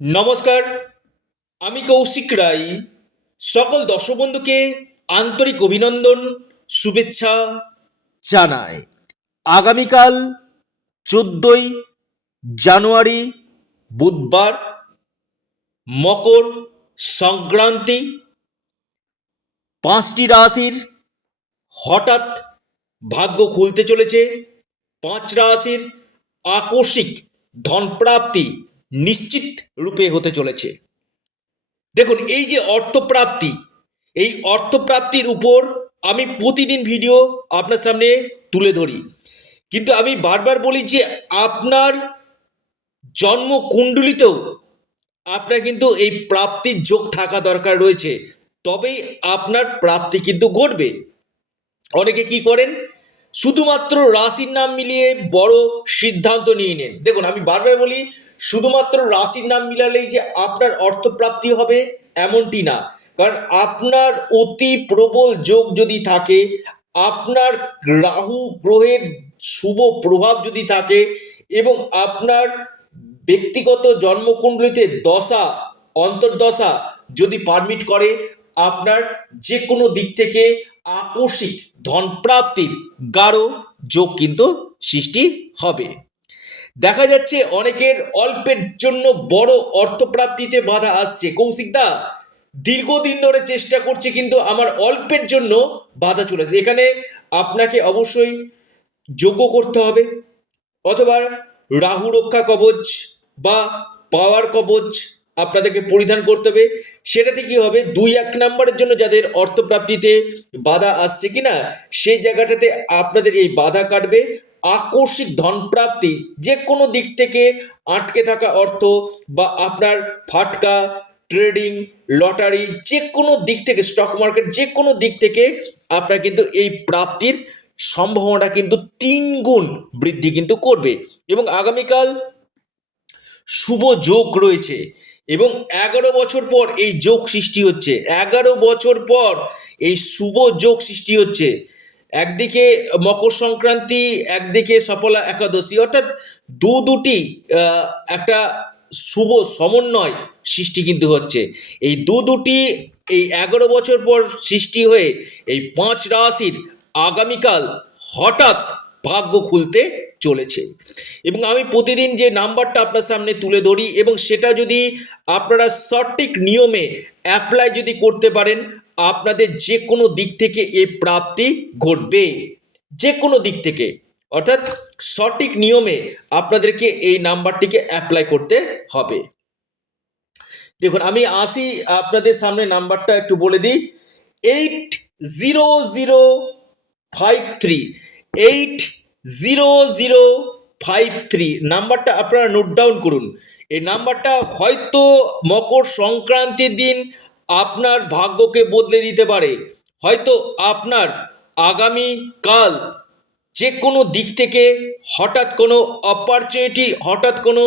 নমস্কার, আমি কৌশিক রায়। সকল দর্শক বন্ধুকে আন্তরিক অভিনন্দন, শুভেচ্ছা জানাই। আগামীকাল 14ই জানুয়ারি বুধবার, মকর সংক্রান্তি। 5টি রাশির হঠাৎ ভাগ্য খুলতে চলেছে। 5 রাশির আকস্মিক ধনপ্রাপ্তি নিশ্চিত রূপে হতে চলেছে। দেখুন, এই যে অর্থপ্রাপ্তি, এই অর্থপ্রাপ্তির উপর আমি প্রতিদিন ভিডিও আপনার সামনে তুলে ধরি, কিন্তু আমি বারবার বলি যে আপনার জন্ম কুণ্ডলিতেও আপনার কিন্তু এই প্রাপ্তির যোগ থাকা দরকার রয়েছে, তবেই আপনার প্রাপ্তি কিন্তু ঘটবে। অনেকে কি করেন, শুধুমাত্র রাশির নাম মিলিয়ে বড় সিদ্ধান্ত নিয়ে নেন। দেখুন, আমি বারবার বলি, শুধুমাত্র রাশির নাম মিলালেই যে আপনার অর্থপ্রাপ্তি হবে এমনটি না। কারণ আপনার অতি প্রবল যোগ যদি থাকে, আপনার রাহু গ্রহের শুভ প্রভাব যদি থাকে, এবং আপনার ব্যক্তিগত জন্মকুণ্ডলিতে দশা অন্তর্দশা যদি পারমিট করে, আপনার যে কোনো দিক থেকে আকস্মিক ধনপ্রাপ্তির গাঢ় যোগ কিন্তু সৃষ্টি হবে। দেখা যাচ্ছে অনেকের অল্পের জন্য বড় অর্থপ্রাপ্তিতে বাধা আসছে। কৌশিকদা, দীর্ঘদিন ধরে চেষ্টা করছে কিন্তু আমার অল্পের জন্য বাধা চলেছে। এখানে আপনাকে অবশ্যই যোগ্য করতে হবে, অথবা রাহু রক্ষা কবচ বা পাওয়ার কবচ আপনাদেরকে পরিধান করতে হবে। সেটাতে কি হবে, 2-1 নম্বরের জন্য যাদের অর্থপ্রাপ্তিতে বাধা আসছে কিনা, সেই জায়গাটাতে আপনাদের এই বাধা কাটবে। আকস্মিক ধনপ্রাপ্তি, যে কোনো দিক থেকে আটকে থাকা অর্থ বা আপনার ফাটকা ট্রেডিং, লটারি, যে কোনো দিক থেকে, স্টক মার্কেট, যে কোনো দিক থেকে আপনার কিন্তু এই প্রাপ্তির সম্ভাবনা কিন্তু 3 গুণ বৃদ্ধি কিন্তু করবে। এবং আগামীকাল শুভ যোগ রয়েছে, এবং 11 বছর পর এই যোগ সৃষ্টি হচ্ছে। 11 বছর পর এই শুভ যোগ সৃষ্টি হচ্ছে। একদিকে মকর সংক্রান্তি, একদিকে সফলা একাদশী, অর্থাৎ দুটি একটা শুভ সমন্বয় সৃষ্টি কিন্তু হচ্ছে। এই দুটি এই 11 বছর পর সৃষ্টি হয়ে এই 5 রাশির আগামীকাল হঠাৎ ভাগ্য খুলতে চলেছে। এবং আমি প্রতিদিন যে নাম্বারটা আপনার সামনে তুলে ধরি, এবং সেটা যদি আপনারা সঠিক নিয়মে অ্যাপ্লাই যদি করতে পারেন, আপনাদের যে কোনো দিক থেকে এই প্রাপ্তি ঘটবে। যে কোনো দিক থেকে, অর্থাৎ সঠিক নিয়মে আপনাদেরকে এই নাম্বারটিকে অ্যাপ্লাই করতে হবে। দেখুন, আমি আসি আপনাদের সামনে, নাম্বারটা একটু বলে দিই। 80053, 80053 নাম্বারটা আপনারা নোট ডাউন করুন। এই নাম্বারটা হয়তো মকর সংক্রান্তির দিন আপনার ভাগ্যকে বদলে দিতে পারে। হয়তো আপনার আগামী কাল যে কোনো দিক থেকে হঠাৎ কোনো অপরচুনিটি, হঠাৎ কোনো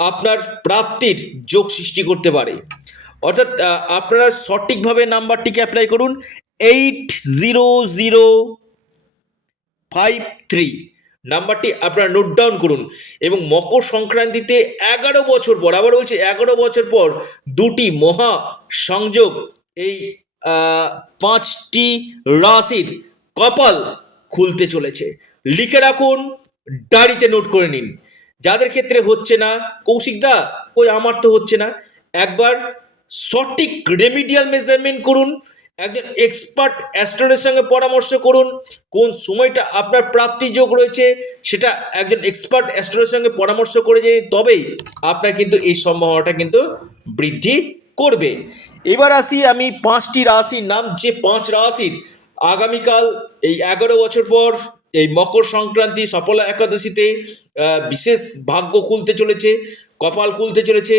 আপনার প্রাপ্তির যোগ সৃষ্টি করতে পারে। অর্থাৎ আপনারা সঠিকভাবে নাম্বারটিকে অ্যাপ্লাই করুন। 80053 নাম্বারটি আপনারা নোট ডাউন করুন। এবং মকর সংক্রান্তিতে 11 বছর পর, আবার বলছি 11 বছর পর, দুটি মহা সংযোগ এই 5টি রাশির কপাল খুলতে চলেছে। লিখে রাখুন, ডায়েরিতে নোট করে নিন। যাদের ক্ষেত্রে হচ্ছে না, কৌশিকদা কই আমার তো হচ্ছে না, একবার সঠিক রেমিডিয়াল মেজারমেন্ট করুন। একজন এক্সপার্ট অ্যাস্ট্রোলজির সঙ্গে পরামর্শ করুন। কোন সময়টা আপনার প্রাপ্তি যোগ রয়েছে সেটা একজন এক্সপার্ট অ্যাস্ট্রোলজির সঙ্গে পরামর্শ করে যে তবেই আপনার কিন্তু এই সম্ভাবনাটা কিন্তু বৃদ্ধি করবে। এবার আসি আমি 5টি রাশির নাম, যে 5 রাশির আগামীকাল এই 11 বছর পর এই মকর সংক্রান্তি সফলা একাদশীতে বিশেষ ভাগ্য খুলতে চলেছে, কপাল খুলতে চলেছে,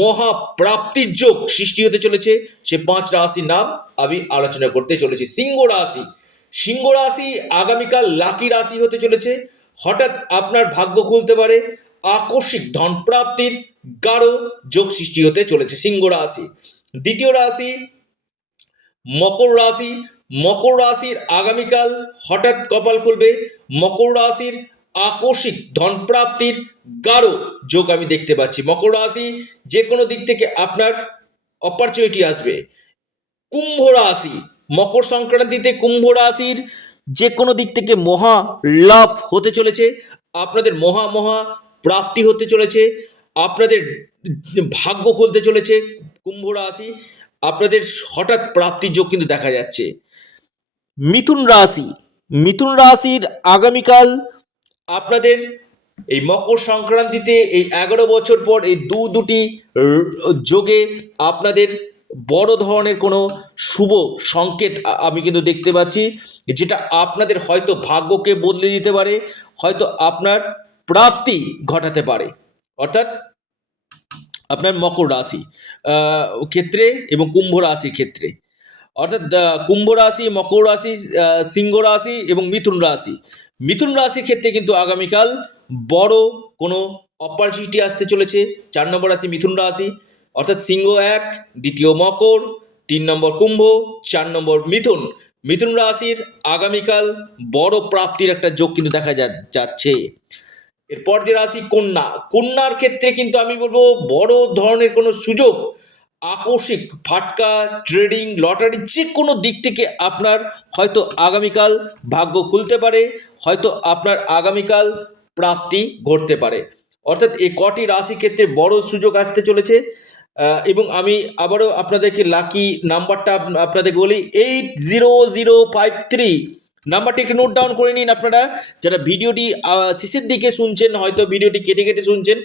মহা প্রাপ্তির যোগ সৃষ্টি হতে চলেছে। সে 5 রাশির নাম আমি আলোচনা করতে চলেছি। সিংহ রাশি, সিংহ রাশি আগামীকাল লাকি রাশি হতে চলেছে। হঠাৎ আপনার ভাগ্য খুলতে পারে, আকস্মিক ধনপ্রাপ্তির গাঢ় যোগ সৃষ্টি হতে চলেছে সিংহ রাশি। দ্বিতীয় রাশি মকর রাশি, মকর রাশির আগামীকাল হঠাৎ কপাল খুলবে। মকর রাশির আকস্মিক ধনপ্রাপ্তির গাঢ় যোগ আমি দেখতে পাচ্ছি। মকর রাশি, যে কোনো দিক থেকে আপনার অপরচুনিটি আসবে। কুম্ভ রাশি, মকর সংক্রান্তিতে কুম্ভ রাশির যে কোনো দিক থেকে মহা লাভ হতে চলেছে, আপনাদের মহা মহা প্রাপ্তি হতে চলেছে, আপনাদের ভাগ্য খুলতে চলেছে। কুম্ভ রাশি, আপনাদের হঠাৎ প্রাপ্তির যোগ কিন্তু দেখা যাচ্ছে। মিথুন রাশি, মিথুন রাশির আগামীকাল আপনাদের এই মকর সংক্রান্তিতে এই 11 বছর পর এই দুটি যোগে আপনাদের বড় ধরনের কোনো শুভ সংকেত আমি কিন্তু দেখতে পাচ্ছি, যেটা আপনাদের হয়তো ভাগ্যকে বদলে দিতে পারে, হয়তো আপনার প্রাপ্তি ঘটাতে পারে। অর্থাৎ আপনার মকর রাশি ক্ষেত্রে এবং কুম্ভ রাশির ক্ষেত্রে, অর্থাৎ কুম্ভ রাশি, মকর রাশি, সিংহ রাশি এবং মিথুন রাশি। মিথুন রাশির ক্ষেত্রে কিন্তু আগামীকাল বড় কোনো অপরচুনিটি আসতে চলেছে। 4 নম্বর রাশি মিথুন রাশি, অর্থাৎ সিংহ 1, দ্বিতীয় মকর, 3 নম্বর কুম্ভ, 4 নম্বর মিথুন। মিথুন রাশির আগামীকাল বড় প্রাপ্তির একটা যোগ কিন্তু দেখা যাচ্ছে। এরপর যে রাশি কন্যা, কন্যার ক্ষেত্রে কিন্তু আমি বলবো বড় ধরনের কোনো সুযোগ, আকস্মিক ফাটকা, ট্রেডিং, লটারি, যে কোনো দিক থেকে আপনার হয়তো আগামীকাল ভাগ্য খুলতে পারে, হয়তো আপনার আগামীকাল প্রাপ্তি ঘটতে পারে। অর্থাৎ এই কটি রাশি ক্ষেত্রে বড় সুযোগ আসতে চলেছে। এবং আমি আবারও আপনাদেরকে লাকি নাম্বারটা আপনাদের বলি, 80053 নাম্বারটি একটু নোট ডাউন করে নিন আপনারা, যারা ভিডিওটি শেষের দিকে শুনছেন, হয়তো ভিডিওটি কেটে কেটে শুনছেন,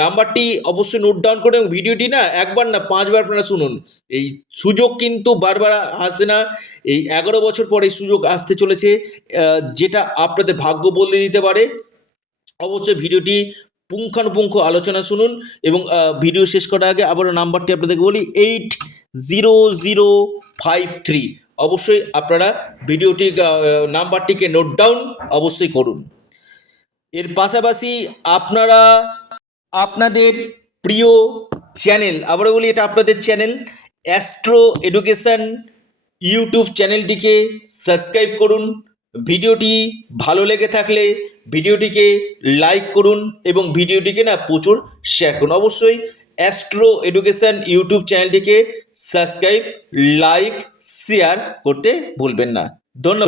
নাম্বারটি অবশ্যই নোট ডাউন করে, এবং ভিডিওটি না একবার না 5বার আপনারা শুনুন। এই সুযোগ কিন্তু বারবার আসে না, এই 11 বছর পর এই সুযোগ আসতে চলেছে, যেটা আপনাদের ভাগ্য বদলে দিতে পারে। অবশ্যই ভিডিওটি পুঙ্খানুপুঙ্খ আলোচনা শুনুন, এবং ভিডিও শেষ করার আগে আবারও নাম্বারটি আপনাদেরকে বলি, 80053। অবশ্যই আপনারা ভিডিওটি নাম্বারটিকে নোট ডাউন অবশ্যই করুন। এর পাশাপাশি আপনারা আপনাদের প্রিয় চ্যানেল, আবারও বলি এটা আপনাদের চ্যানেল অ্যাস্ট্রো এডুকেশন ইউটিউব চ্যানেলটিকে সাবস্ক্রাইব করুন। ভিডিওটি ভালো লেগে থাকলে ভিডিওটিকে লাইক করুন, এবং ভিডিওটিকে না প্রচুর শেয়ার করুন। অবশ্যই অ্যাস্ট্রো এডুকেশন ইউটিউব চ্যানেলটিকে সাবস্ক্রাইব, লাইক, শেয়ার করতে ভুলবেন না। ধন্যবাদ।